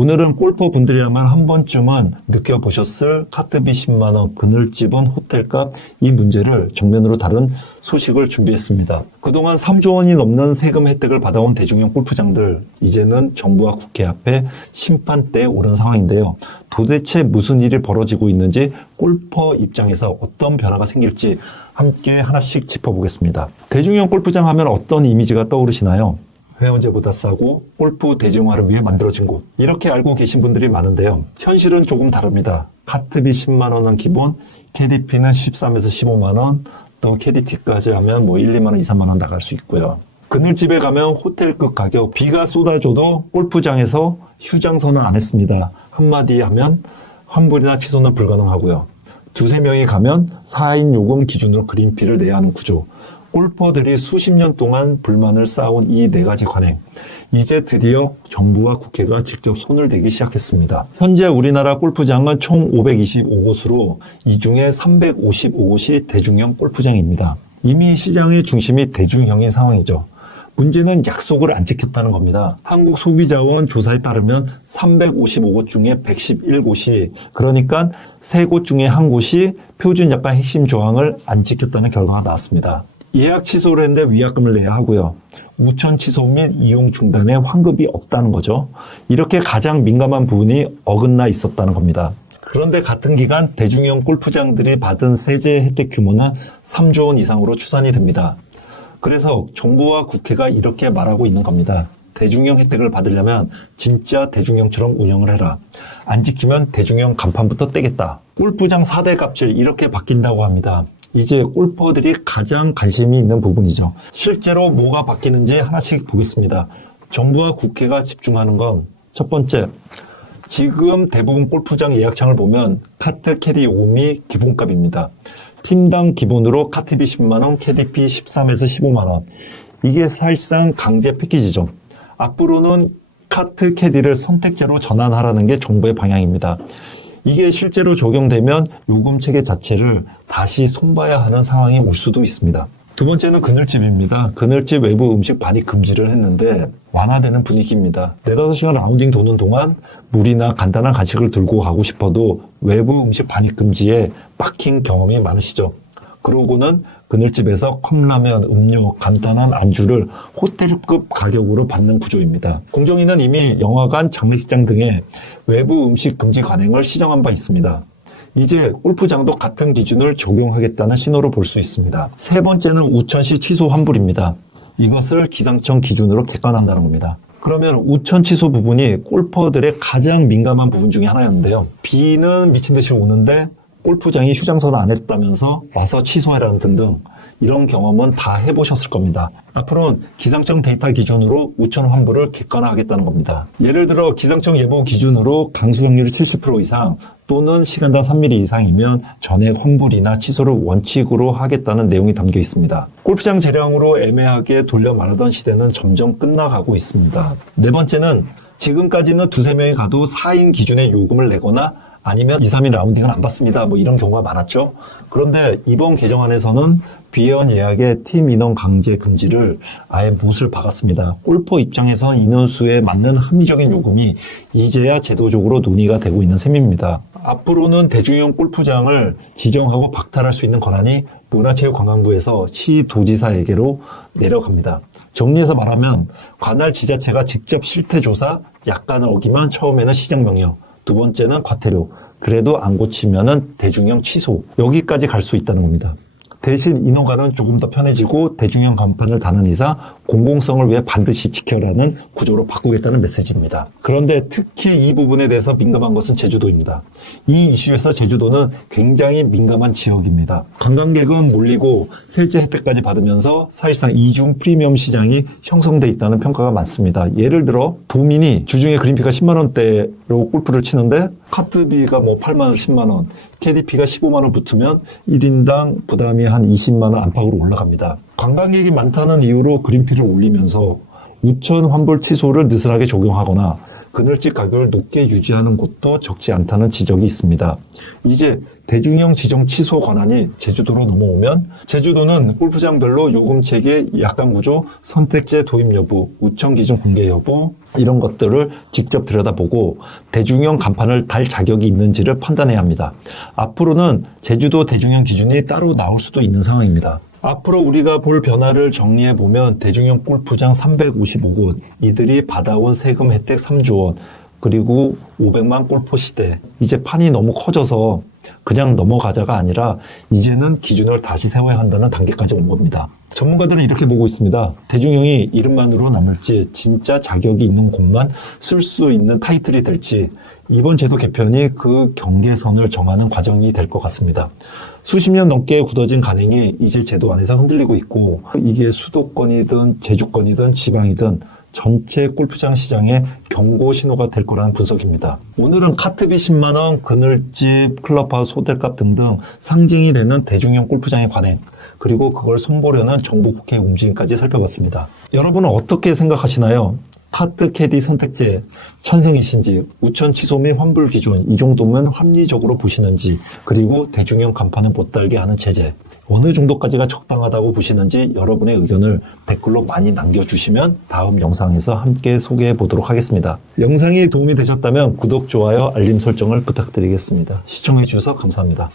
오늘은 골퍼 분들이라면 한 번쯤은 느껴보셨을 카트비 10만원, 그늘집은 호텔값 이 문제를 정면으로 다룬 소식을 준비했습니다. 그동안 3조 원이 넘는 세금 혜택을 받아온 대중형 골프장들, 이제는 정부와 국회 앞에 심판대에 오른 상황인데요. 도대체 무슨 일이 벌어지고 있는지, 골퍼 입장에서 어떤 변화가 생길지 함께 하나씩 짚어보겠습니다. 대중형 골프장 하면 어떤 이미지가 떠오르시나요? 회원제보다 싸고 골프 대중화를 위해 만들어진 곳, 이렇게 알고 계신 분들이 많은데요. 현실은 조금 다릅니다. 카트비 10만원은 기본, KDP는 13에서 15만원, 또 KDT까지 하면 1, 2만원, 2, 3만원 나갈 수 있고요. 그늘집에 가면 호텔급 가격, 비가 쏟아져도 골프장에서 휴장 선언 안 했습니다. 한마디 하면 환불이나 취소는 불가능하고요. 두세 명이 가면 4인 요금 기준으로 그린피를 내야 하는 구조. 골퍼들이 수십 년 동안 불만을 쌓아온 이 네 가지 관행, 이제 드디어 정부와 국회가 직접 손을 대기 시작했습니다. 현재 우리나라 골프장은 총 525곳으로 이 중에 355곳이 대중형 골프장입니다. 이미 시장의 중심이 대중형인 상황이죠. 문제는 약속을 안 지켰다는 겁니다. 한국소비자원 조사에 따르면 355곳 중에 111곳이, 그러니까 3곳 중에 한 곳이 표준 약관 핵심 조항을 안 지켰다는 결과가 나왔습니다. 예약 취소를 했는데 위약금을 내야 하고요. 우천 취소 및 이용 중단에 환급이 없다는 거죠. 이렇게 가장 민감한 부분이 어긋나 있었다는 겁니다. 그런데 같은 기간 대중형 골프장들이 받은 세제 혜택 규모는 3조 원 이상으로 추산이 됩니다. 그래서 정부와 국회가 이렇게 말하고 있는 겁니다. 대중형 혜택을 받으려면 진짜 대중형처럼 운영을 해라. 안 지키면 대중형 간판부터 떼겠다. 골프장 4대 갑질, 이렇게 바뀐다고 합니다. 이제 골퍼들이 가장 관심이 있는 부분이죠. 실제로 뭐가 바뀌는지 하나씩 보겠습니다. 정부와 국회가 집중하는 건 첫 번째, 지금 대부분 골프장 예약창을 보면 카트 캐리 5미 기본값입니다. 팀당 기본으로 카트비 10만원, KDP 13에서 15만원. 이게 사실상 강제 패키지죠. 앞으로는 카트 캐디를 선택제로 전환하라는 게 정부의 방향입니다. 이게 실제로 적용되면 요금 체계 자체를 다시 손봐야 하는 상황이 올 수도 있습니다. 두 번째는 그늘집입니다. 그늘집 외부 음식 반입 금지를 했는데 완화되는 분위기입니다. 4-5시간 라운딩 도는 동안 물이나 간단한 간식을 들고 가고 싶어도 외부 음식 반입 금지에 막힌 경험이 많으시죠. 그러고는 그늘집에서 컵라면, 음료, 간단한 안주를 호텔급 가격으로 받는 구조입니다. 공정위는 이미 영화관, 장례식장 등의 외부 음식 금지 관행을 시정한 바 있습니다. 이제 골프장도 같은 기준을 적용하겠다는 신호를 볼 수 있습니다. 세 번째는 우천시 취소 환불입니다. 이것을 기상청 기준으로 객관한다는 겁니다. 그러면 우천 취소 부분이 골퍼들의 가장 민감한 부분 중에 하나였는데요. 비는 미친 듯이 오는데 골프장이 휴장선을 안 했다면서 와서 취소해라는 등등, 이런 경험은 다 해보셨을 겁니다. 앞으로는 기상청 데이터 기준으로 우천 환불을 객관화하겠다는 겁니다. 예를 들어 기상청 예보 기준으로 강수 확률이 70% 이상 또는 시간당 3mm 이상이면 전액 환불이나 취소를 원칙으로 하겠다는 내용이 담겨 있습니다. 골프장 재량으로 애매하게 돌려 말하던 시대는 점점 끝나가고 있습니다. 네 번째는 지금까지는 두세 명이 가도 4인 기준의 요금을 내거나 아니면 2, 3인 라운딩을 안 받습니다. 이런 경우가 많았죠. 그런데 이번 개정안에서는 비회원 예약의 팀 인원 강제 금지를 아예 못을 박았습니다. 골퍼 입장에선 인원수에 맞는 합리적인 요금이 이제야 제도적으로 논의가 되고 있는 셈입니다. 앞으로는 대중형 골프장을 지정하고 박탈할 수 있는 권한이 문화체육관광부에서 시도지사에게로 내려갑니다. 정리해서 말하면 관할 지자체가 직접 실태조사, 약관을 어기면 처음에는 시정명령, 두 번째는 과태료, 그래도 안 고치면은 대중형 취소, 여기까지 갈 수 있다는 겁니다. 대신 인허가는 조금 더 편해지고 대중형 간판을 다는 이상 공공성을 위해 반드시 지켜라는 구조로 바꾸겠다는 메시지입니다. 그런데 특히 이 부분에 대해서 민감한 것은 제주도입니다. 이 이슈에서 제주도는 굉장히 민감한 지역입니다. 관광객은 몰리고 세제 혜택까지 받으면서 사실상 이중 프리미엄 시장이 형성돼 있다는 평가가 많습니다. 예를 들어 도민이 주중에 그린피가 10만 원대로 골프를 치는데 카트비가 8만 원, 10만 원, KDP가 15만 원 붙으면 1인당 부담이 한 20만 원 안팎으로 올라갑니다. 관광객이 많다는 이유로 그린피를 올리면서 우천 환불 취소를 느슨하게 적용하거나 그늘집 가격을 높게 유지하는 곳도 적지 않다는 지적이 있습니다. 이제 대중형 지정 취소 권한이 제주도로 넘어오면 제주도는 골프장별로 요금 체계, 약관 구조, 선택제 도입 여부, 우천 기준 공개 여부 이런 것들을 직접 들여다보고 대중형 간판을 달 자격이 있는지를 판단해야 합니다. 앞으로는 제주도 대중형 기준이 따로 나올 수도 있는 상황입니다. 앞으로 우리가 볼 변화를 정리해보면 대중형 골프장 355곳, 이들이 받아온 세금 혜택 3조 원, 그리고 500만 골프 시대. 이제 판이 너무 커져서 그냥 넘어가자가 아니라 이제는 기준을 다시 세워야 한다는 단계까지 온 겁니다. 전문가들은 이렇게 보고 있습니다. 대중형이 이름만으로 남을지 진짜 자격이 있는 곳만 쓸 수 있는 타이틀이 될지 이번 제도 개편이 그 경계선을 정하는 과정이 될 것 같습니다. 수십 년 넘게 굳어진 간행이 이제 제도 안에서 흔들리고 있고 이게 수도권이든 제주권이든 지방이든 전체 골프장 시장의 경고 신호가 될 거라는 분석입니다. 오늘은 카트비 10만 원, 그늘집, 클럽하우스, 호텔값 등등 상징이 되는 대중형 골프장의 관행, 그리고 그걸 손보려는 정부 국회 움직임까지 살펴봤습니다. 여러분은 어떻게 생각하시나요? 카트 캐디 선택제 찬성이신지, 우천 취소 및 환불 기준 이 정도면 합리적으로 보시는지, 그리고 대중형 간판을 못 달게 하는 제재 어느 정도까지가 적당하다고 보시는지 여러분의 의견을 댓글로 많이 남겨주시면 다음 영상에서 함께 소개해 보도록 하겠습니다. 영상이 도움이 되셨다면 구독, 좋아요, 알림 설정을 부탁드리겠습니다. 시청해 주셔서 감사합니다.